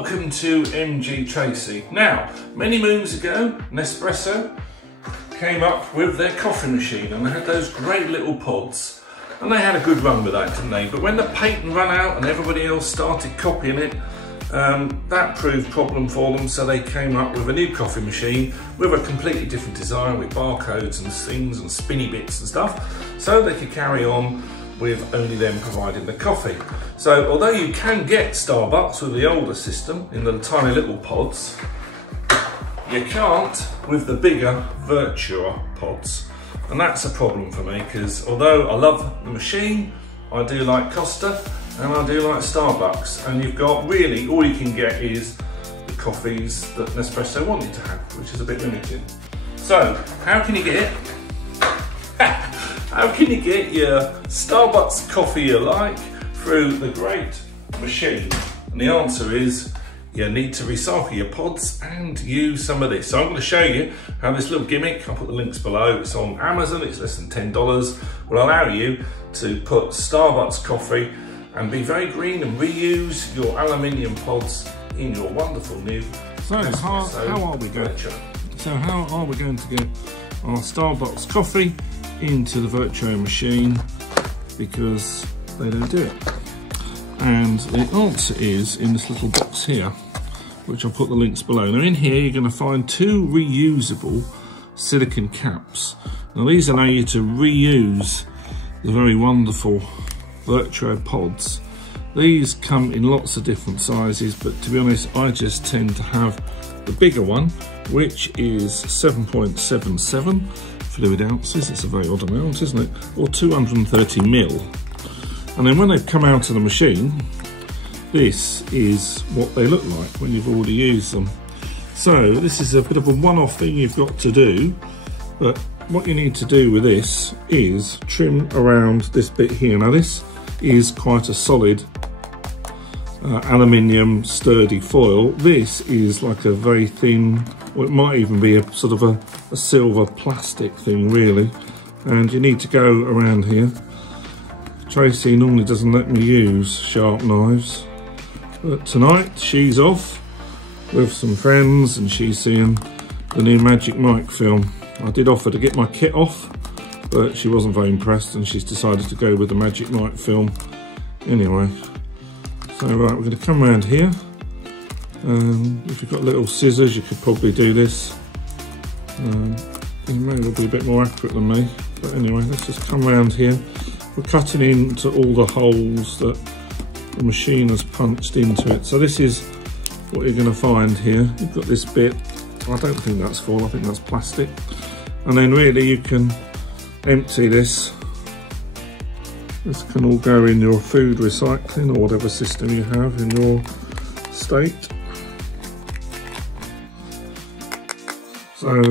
welcome to MGTracey. Now, many moons ago, Nespresso came up with their coffee machine and they had those great little pods. And they had a good run with that, didn't they? But when the patent ran out and everybody else started copying it, that proved a problem for them, so they came up with a new coffee machine with a completely different design with barcodes and things and spinny bits and stuff, so they could carry on with only them providing the coffee. So although you can get Starbucks with the older system in the tiny little pods, you can't with the bigger Vertuo pods. And that's a problem for me, because although I love the machine, I do like Costa and I do like Starbucks, and you've got really, all you can get is the coffees that Nespresso wanted to have, which is a bit limited. So how can you get how can you get your Starbucks coffee you like through the great machine? And the answer is you need to recycle your pods and use some of this. So I'm going to show you how this little gimmick, I'll put the links below, it's on Amazon, it's less than $10, will allow you to put Starbucks coffee and be very green and reuse your aluminium pods in your wonderful new Nespresso how are we going? So how are we going to get our Starbucks coffee into the Vertuo machine, because they don't do it? And the answer is in this little box here, which I'll put the links below. Now in here you're going to find two reusable silicone caps. Now these allow you to reuse the very wonderful Vertuo pods. These come in lots of different sizes, but to be honest I just tend to have the bigger one, which is 7.77 fluid ounces. It's a very odd amount, isn't it? Or 230 ml. And then when they come out of the machine, this is what they look like when you've already used them. So this is a bit of a one-off thing you've got to do, but what you need to do with this is trim around this bit here. Now this is quite a solid aluminium sturdy foil. This is like a very thin, or it might even be a sort of a silver plastic thing really, and you need to go around here. Tracy normally doesn't let me use sharp knives, but tonight she's off with some friends and she's seeing the new Magic Mike film. I did offer to get my kit off, but she wasn't very impressed and she's decided to go with the Magic Mike film anyway. So right, we're going to come around here. If you've got little scissors you could probably do this. You may well be a bit more accurate than me, but anyway, let's just come around here. We're cutting into all the holes that the machine has punched into it. So this is what you're going to find here. You've got this bit, I don't think that's foil, I think that's plastic. And then really you can empty this. This can all go in your food recycling or whatever system you have in your state. So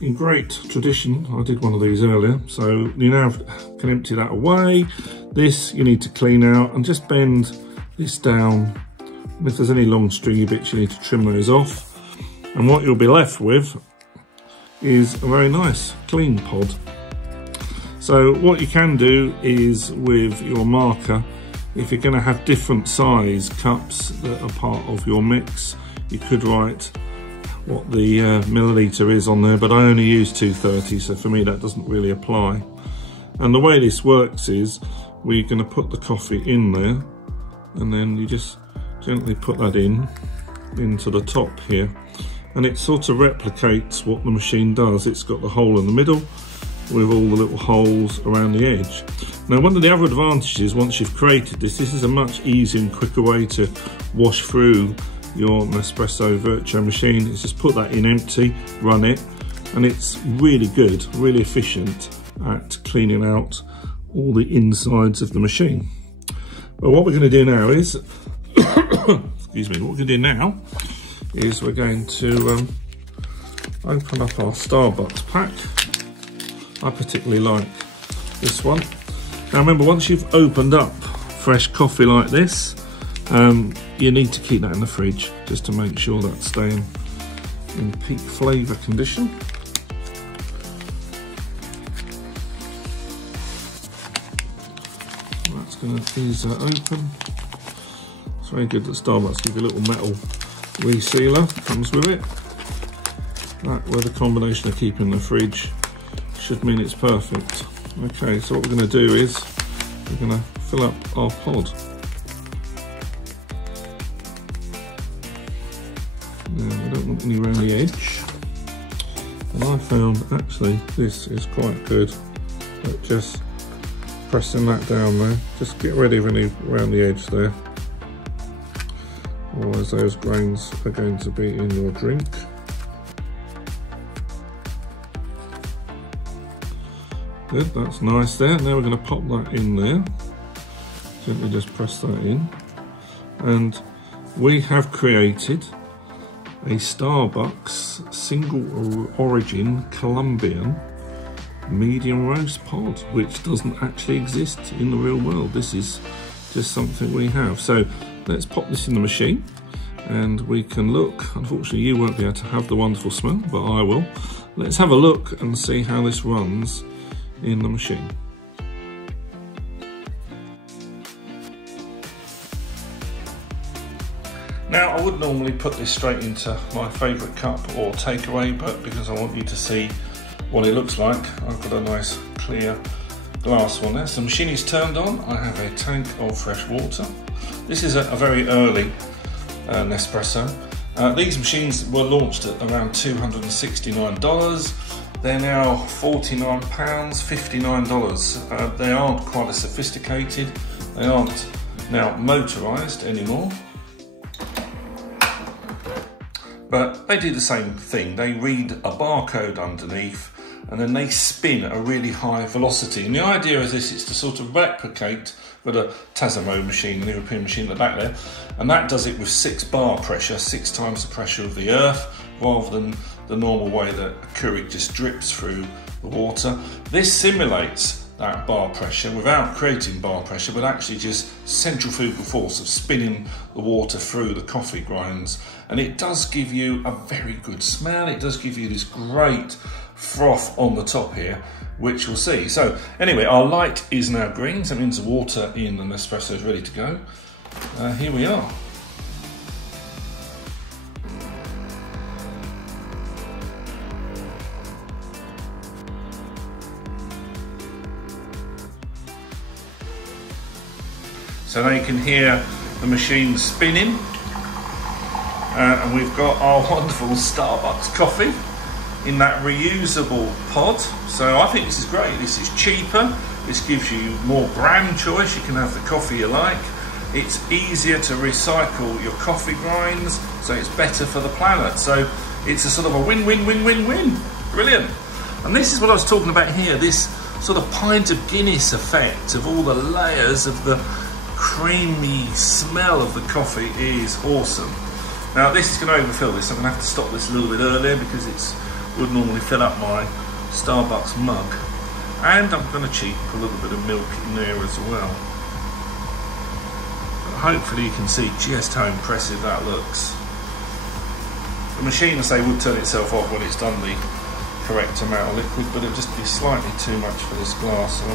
in great tradition, I did one of these earlier, so you now can empty that away. This you need to clean out and just bend this down, and if there's any long stringy bits you need to trim those off, and what you'll be left with is a very nice clean pod. So what you can do is with your marker, if you're going to have different size cups that are part of your mix, you could write what the milliliter is on there, but I only use 230, so for me that doesn't really apply. And the way this works is we're going to put the coffee in there, and then you just gently put that into the top here, and it sort of replicates what the machine does. It's got the hole in the middle with all the little holes around the edge. Now one of the other advantages, once you've created this is a much easier and quicker way to wash through your Nespresso Vertuo machine. Is just put that in empty, run it, and it's really good, really efficient at cleaning out all the insides of the machine. But what we're going to do now is excuse me, what we're going to do now is we're going to open up our Starbucks pack. I particularly like this one. Now remember, once you've opened up fresh coffee like this, you need to keep that in the fridge just to make sure that's staying in peak flavour condition. That's going to, these are open. Let's very good that Starbucks give you a little metal resealer, comes with it. That, with a combination of keeping in the fridge, should mean it's perfect. Okay, so what we're going to do is we're going to fill up our pod. Now we don't want any around the edge. And I found actually this is quite good at just pressing that down there. Just get rid of any around the edge there. Otherwise those grains are going to be in your drink. Good, that's nice there. Now we're going to pop that in there. Gently just press that in. And we have created a Starbucks single origin Colombian medium roast pod, which doesn't actually exist in the real world. This is just something we have. So let's pop this in the machine and we can look. Unfortunately you won't be able to have the wonderful smell, but I will. Let's have a look and see how this runs in the machine. Now, I would normally put this straight into my favourite cup or takeaway, but because I want you to see what it looks like, I've got a nice clear glass one there. So the machine is turned on. I have a tank of fresh water. This is a very early Nespresso. These machines were launched at around $269. They're now £49, $59. They aren't quite as sophisticated. They aren't now motorised anymore. But they do the same thing. They read a barcode underneath and then they spin at a really high velocity. And the idea of this is to sort of replicate with a Tasamo machine, an European machine at the back there, and that does it with 6 bar pressure, 6 times the pressure of the earth, rather than the normal way that a Keurig just drips through the water. This simulates that bar pressure without creating bar pressure, but actually just centrifugal force of spinning the water through the coffee grinds. And it does give you a very good smell. It does give you this great froth on the top here, which we'll see. So anyway, our light is now green, so that means the water in the Nespresso is ready to go. Here we are. So now you can hear the machine spinning, and we've got our wonderful Starbucks coffee in that reusable pod. So I think this is great. This is cheaper. This gives you more brand choice. You can have the coffee you like. It's easier to recycle your coffee grinds, so it's better for the planet. So it's a sort of a win-win-win-win-win. Brilliant. And this is what I was talking about here, this sort of pint of Guinness effect of all the layers of the creamy smell of the coffee is awesome. Now this is going to overfill this. I'm going to have to stop this a little bit earlier because it would normally fill up my Starbucks mug. And I'm going to cheat and put a little bit of milk in there as well. But hopefully you can see just how impressive that looks. The machine, I say, would turn itself off when it's done the correct amount of liquid, but it'll just be slightly too much for this glass, so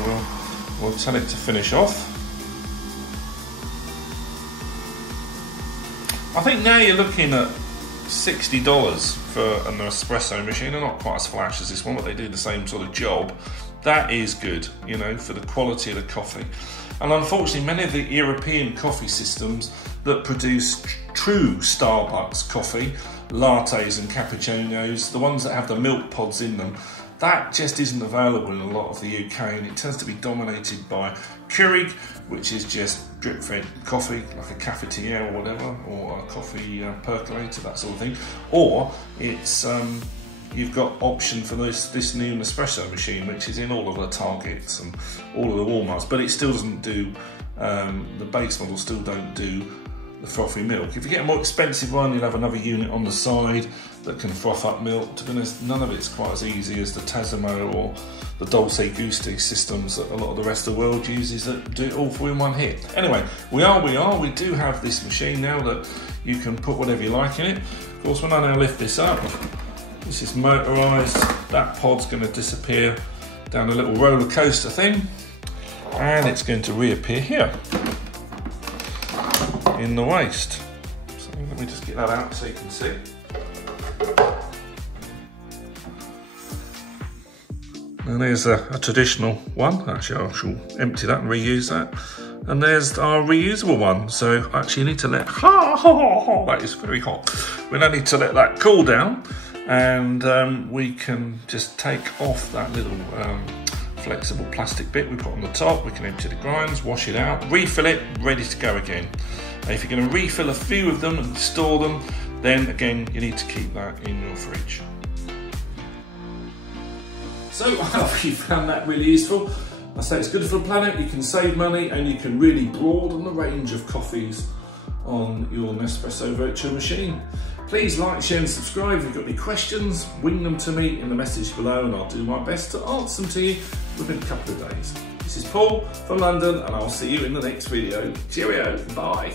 we'll tell it to finish off. I think now you're looking at $60 for an Nespresso machine. They're not quite as flash as this one, but they do the same sort of job. That is good, you know, for the quality of the coffee. And unfortunately, many of the European coffee systems that produce true Starbucks coffee, lattes and cappuccinos, the ones that have the milk pods in them, that just isn't available in a lot of the UK, and it tends to be dominated by Keurig, which is just drip-fed coffee, like a cafetiere or whatever, or a coffee percolator, that sort of thing. Or it's you've got option for this new Nespresso machine, which is in all of the Targets and all of the Walmarts, but it still doesn't do, the base models still don't do the frothy milk. If you get a more expensive one, you'll have another unit on the side that can froth up milk. To be honest, none of it's quite as easy as the Tasamo or the Dulce Gusti systems that a lot of the rest of the world uses that do it all for you in one hit. Anyway, we do have this machine now that you can put whatever you like in it. Of course, when I now lift this up, this is motorised, that pod's going to disappear down a little roller coaster thing, and it's going to reappear here. in the waste. So let me just get that out so you can see. And there's a traditional one. Actually, I shall empty that and reuse that. And there's our reusable one. So actually you need to let, that is very hot. We now need to let that cool down, and we can just take off that little flexible plastic bit we put on the top. We can empty the grinds, wash it out, refill it, ready to go again. And if you're going to refill a few of them and store them, then again you need to keep that in your fridge. So I hope you found that really useful. I say it's good for the planet, you can save money, and you can really broaden the range of coffees on your Nespresso Vertuo machine. Please like, share and subscribe. If you've got any questions, wing them to me in the message below and I'll do my best to answer them to you within a couple of days. This is Paul from London, and I'll see you in the next video. Cheerio, bye.